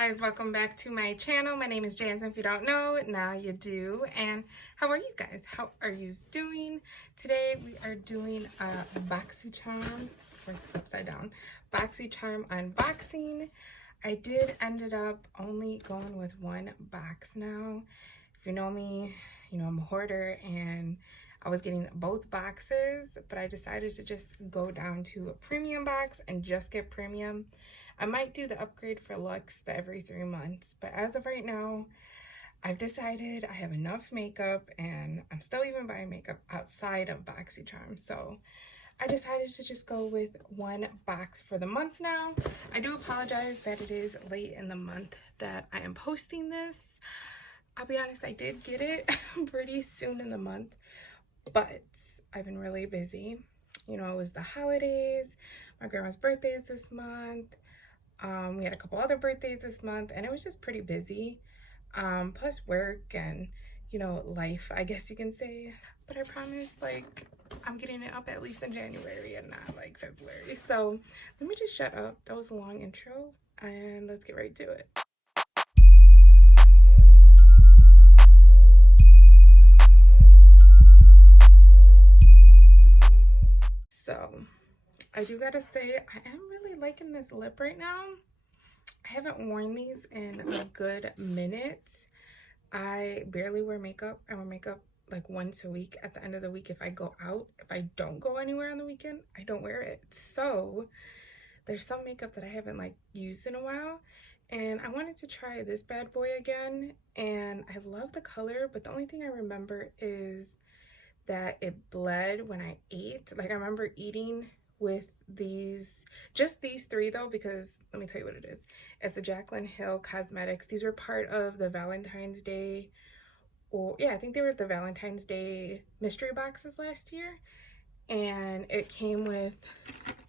guys, welcome back to my channel. My name is Jansen. If you don't know, now you do. And how are you guys? How are you doing? Today we are doing a Boxycharm, or upside down, Boxycharm unboxing. I did ended up only going with one box now. If you know me, you know I'm a hoarder and I was getting both boxes, but I decided to just go down to a premium box and just get premium. I might do the upgrade for Luxe every 3 months, but as of right now, I've decided I have enough makeup, and I'm still even buying makeup outside of Boxycharm. So I decided to just go with one box for the month now. I do apologize that it is late in the month that I am posting this. I'll be honest, I did get it pretty soon in the month, but I've been really busy. You know, it was the holidays, my grandma's birthday is this month. We had a couple other birthdays this month, and it was just pretty busy. Plus work and, you know, life, I guess you can say. But I promise, like, I'm getting it up at least in January and not like February. So let me just shut up. That was a long intro, and let's get right to it. So I do gotta say, I am really liking this lip right now. I haven't worn these in a good minute. I barely wear makeup. I wear makeup like once a week at the end of the week if I go out. If I don't go anywhere on the weekend, I don't wear it. So there's some makeup that I haven't like used in a while, and I wanted to try this bad boy again. And I love the color, but the only thing I remember is that it bled when I ate. Like, I remember eating with these, just these three though, because let me tell you what it is. It's the Jaclyn Hill Cosmetics. These were part of the Valentine's Day, or yeah, I think they were the Valentine's Day mystery boxes last year. And it came with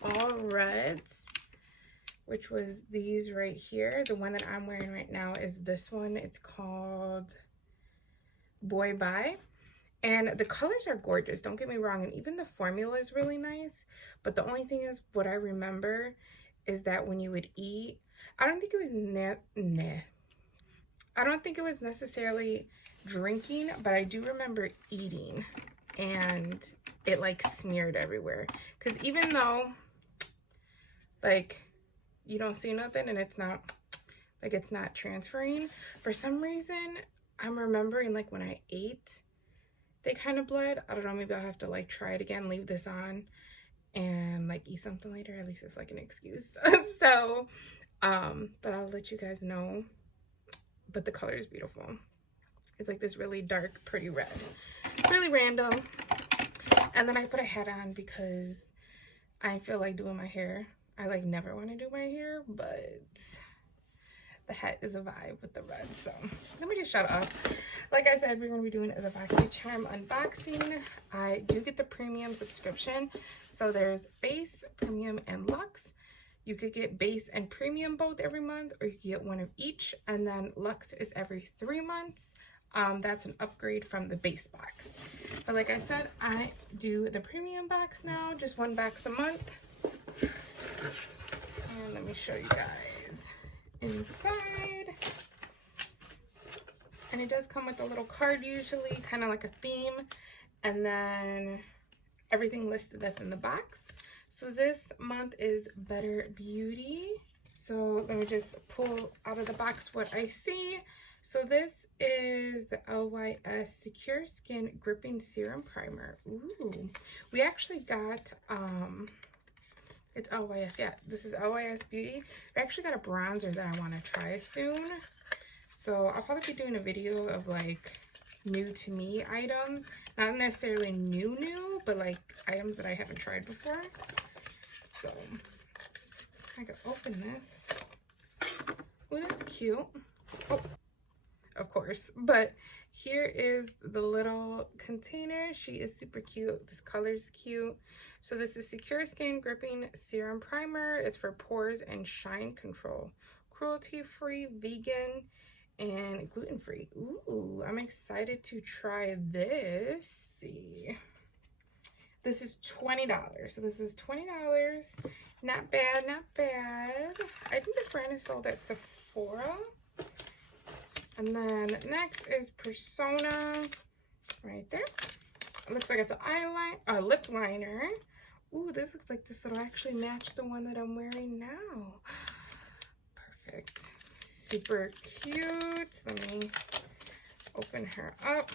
all reds, which was these right here. The one that I'm wearing right now is this one. It's called Boy Bye. And the colors are gorgeous, don't get me wrong, and even the formula is really nice. But the only thing is, what I remember is that when you would eat, I don't think it was necessarily drinking, but I do remember eating, and it like smeared everywhere. Because even though like you don't see nothing and it's not like it's not transferring, for some reason I'm remembering like when I ate, they kind of bled. I don't know, maybe I'll have to like try it again, leave this on and like eat something later. At least it's like an excuse. So but I'll let you guys know. But the color is beautiful. It's like this really dark pretty red, really random. And then I put a hat on because I feel like doing my hair. I like never want to do my hair, but the hat is a vibe with the red. So let me just shut up. Like I said, we're going to be doing the Boxycharm unboxing. I do get the premium subscription. So there's base, premium, and Luxe. You could get base and premium both every month, or you could get one of each. And then Luxe is every 3 months. That's an upgrade from the base box. But like I said, I do the premium box now, just one box a month. And let me show you guys inside. And it does come with a little card usually, kind of like a theme, and then everything listed that's in the box. So this month is Better Beauty. So let me just pull out of the box what I see. So this is the LYS Secure Skin Gripping Serum Primer. Ooh, we actually got it's LYS, yeah, this is LYS Beauty. We actually got a bronzer that I want to try soon. So I'll probably be doing a video of like new to me items. Not necessarily new, but like items that I haven't tried before. So I could open this. Oh, that's cute. Oh, of course. But here is the little container. She is super cute. This color is cute. So this is Secure Skin Gripping Serum Primer. It's for pores and shine control. Cruelty-free, vegan, and gluten-free. Ooh, I'm excited to try this. See, this is $20. So this is $20. Not bad, not bad. I think this brand is sold at Sephora. Sephora. And then next is Persona, right there. It looks like it's a lip liner. Ooh, this looks like this will actually match the one that I'm wearing now. Perfect. Super cute. Let me open her up.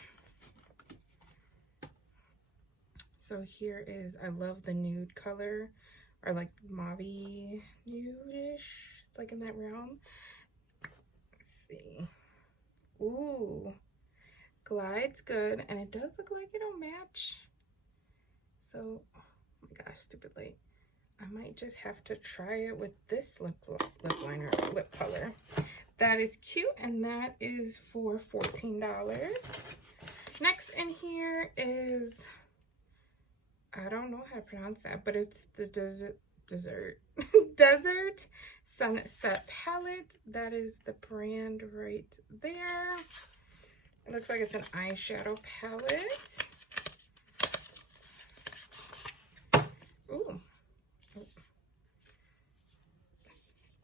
So here is, I love the nude color, or like mauve-y nude-ish. It's like in that realm. Let's see. Ooh, glides good, and it does look like it'll match. So, oh my gosh, stupid light. I might just have to try it with this lip liner, lip color. That is cute, and that is for $14. Next in here is, I don't know how to pronounce that, but it's the Desert Sunset Palette. That is the brand right there. It looks like it's an eyeshadow palette. Ooh.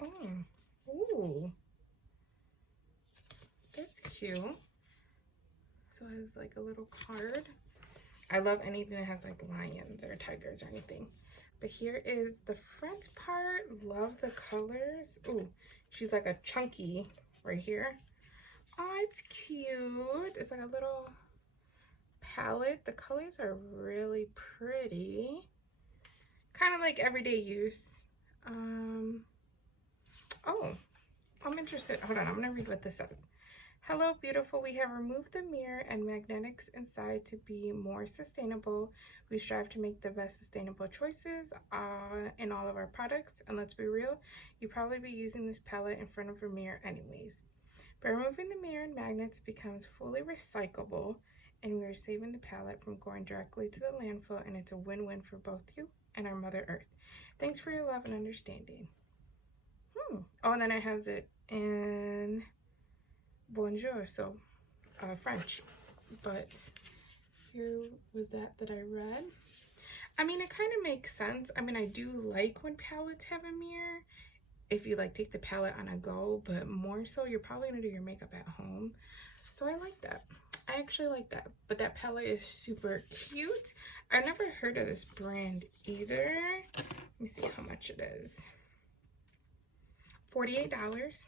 Oh. Ooh. That's cute. So it has like a little card. I love anything that has like lions or tigers or anything. But here is the front part. Love the colors. Ooh, she's like a chunky right here. Oh, it's cute. It's like a little palette. The colors are really pretty. Kind of like everyday use. Oh, I'm interested. Hold on, I'm gonna read what this says. Hello, beautiful. We have removed the mirror and magnetics inside to be more sustainable. We strive to make the best sustainable choices in all of our products. And let's be real, you'll probably be using this palette in front of your mirror anyways. By removing the mirror and magnets, it becomes fully recyclable, and we are saving the palette from going directly to the landfill, and it's a win-win for both you and our Mother Earth. Thanks for your love and understanding. Oh, and then it has it in bonjour, so French. But here was that I read. I mean, it kind of makes sense. I mean, I do like when palettes have a mirror, if you like take the palette on a go, but more so you're probably gonna do your makeup at home. So I like that. I actually like that. But that palette is super cute. I never heard of this brand either. Let me see how much it is. $48.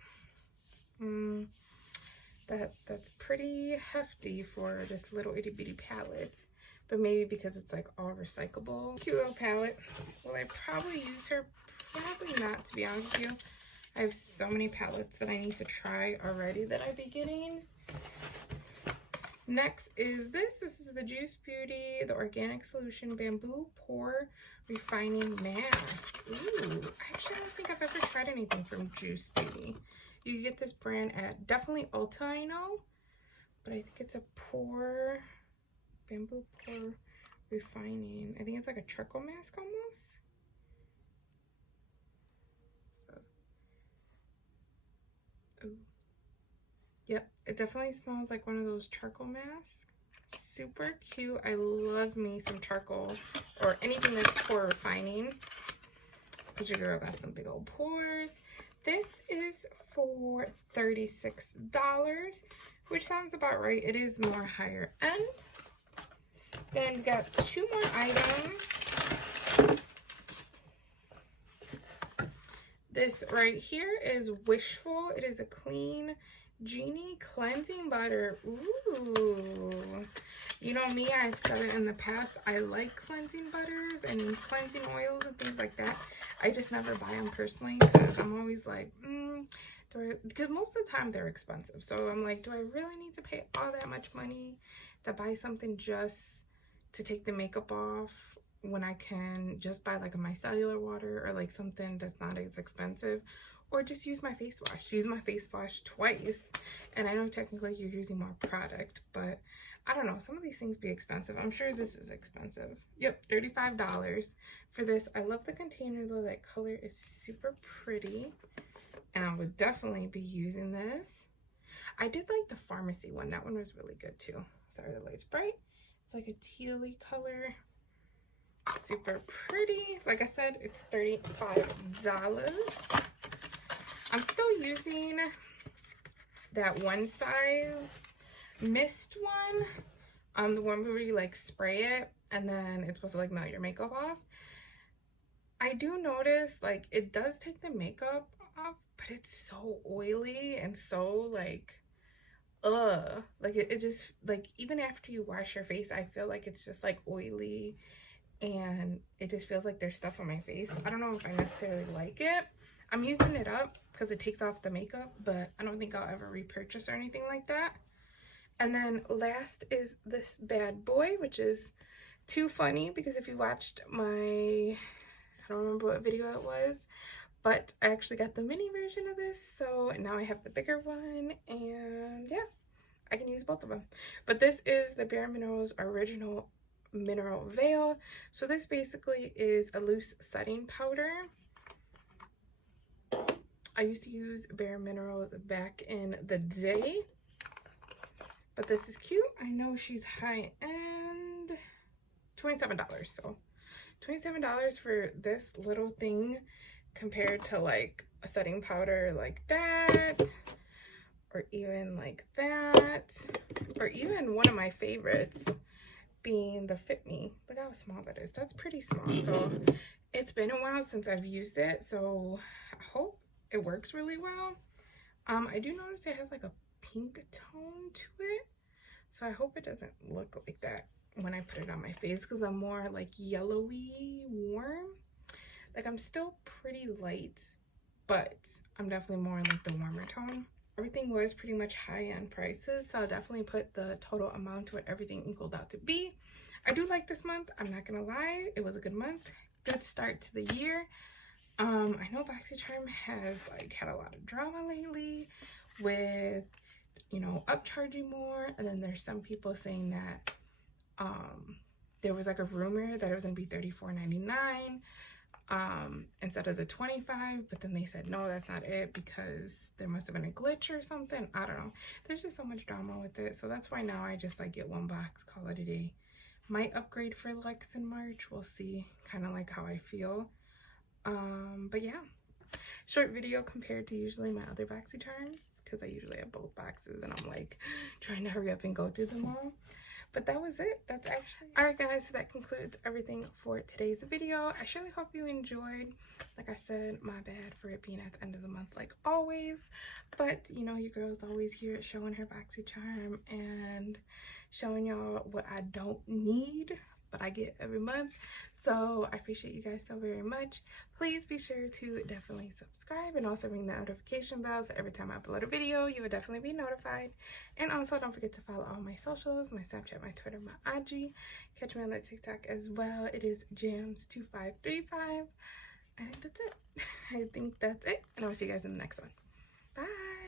That's pretty hefty for this little itty bitty palette, but maybe because it's like all recyclable. Cute little palette. Will I probably use her? Probably not, to be honest with you. I have so many palettes that I need to try already that I'd be getting. Next is this. This is the Juice Beauty, the Organic Solution Bamboo Pore Refining Mask. Ooh, actually I don't think I've ever tried anything from Juice Beauty. You get this brand at definitely Ulta, I know, but I think it's a Bamboo Pore Refining. I think it's like a charcoal mask almost. Ooh. Yep, it definitely smells like one of those charcoal masks. Super cute. I love me some charcoal or anything that's pore refining, because your girl got some big old pores. This is for $36, which sounds about right. It is more higher end. Then we got two more items. This right here is Wishful. It is a clean Genie cleansing butter. Ooh. You know me, I've said it in the past. I like cleansing butters and cleansing oils and things like that. I just never buy them personally because I'm always like, because most of the time they're expensive. So I'm like, do I really need to pay all that much money to buy something just to take the makeup off when I can just buy like a micellar water or like something that's not as expensive? Or just use my face wash. Use my face wash twice. And I know technically you're using more product, but I don't know. Some of these things be expensive. I'm sure this is expensive. Yep, $35 for this. I love the container though. That color is super pretty. And I would definitely be using this. I did like the pharmacy one. That one was really good too. Sorry, the light's bright. It's like a tealy color. Super pretty. Like I said, it's $35. I'm still using that One Size mist one. The one where you like spray it and then it's supposed to like melt your makeup off. I do notice like it does take the makeup off, but it's so oily and so like like it just like even after you wash your face, I feel like it's just like oily and it just feels like there's stuff on my face. I don't know if I necessarily like it. I'm using it up because it takes off the makeup, but I don't think I'll ever repurchase or anything like that. And then last is this bad boy, which is too funny because if you watched my, I don't remember what video it was, but I actually got the mini version of this, so now I have the bigger one, and yeah, I can use both of them. But this is the Bare Minerals Original Mineral Veil. So this basically is a loose setting powder. I used to use Bare Minerals back in the day, but this is cute. I know she's high end, $27, so $27 for this little thing compared to like a setting powder like that, or even like that, or even one of my favorites being the Fit Me. Look how small that is. That's pretty small. So it's been a while since I've used it, so I hope it works really well. I do notice it has like a pink tone to it, so I hope it doesn't look like that when I put it on my face, because I'm more like yellowy warm. Like I'm still pretty light, but I'm definitely more in like the warmer tone. Everything was pretty much high-end prices, so I'll definitely put the total amount to what everything equaled out to be. I do like this month, I'm not gonna lie. It was a good month, good start to the year. I know Boxycharm has like had a lot of drama lately with, you know, upcharging more, and then there's some people saying that there was like a rumor that it was gonna be $34.99 instead of the $25, but then they said no, that's not it, because there must have been a glitch or something. I don't know, there's just so much drama with it, so that's why now I just like get one box, call it a day. Might upgrade for Lex in March, we'll see, kind of like how I feel. But yeah, short video compared to usually my other Boxycharms, because I usually have both boxes and I'm like trying to hurry up and go through them all. But that was it. That's actually all right, guys, so that concludes everything for today's video. I surely hope you enjoyed. Like I said, my bad for it being at the end of the month like always, but you know, your girl's always here showing her Boxycharm and showing y'all what I don't need but I get every month. So I appreciate you guys so very much. Please be sure to definitely subscribe and also ring the notification bell, so every time I upload a video you will definitely be notified. And also don't forget to follow all my socials, my Snapchat, my Twitter, my IG. Catch me on the TikTok as well. It is Jams2535. I think that's it. And I will see you guys in the next one.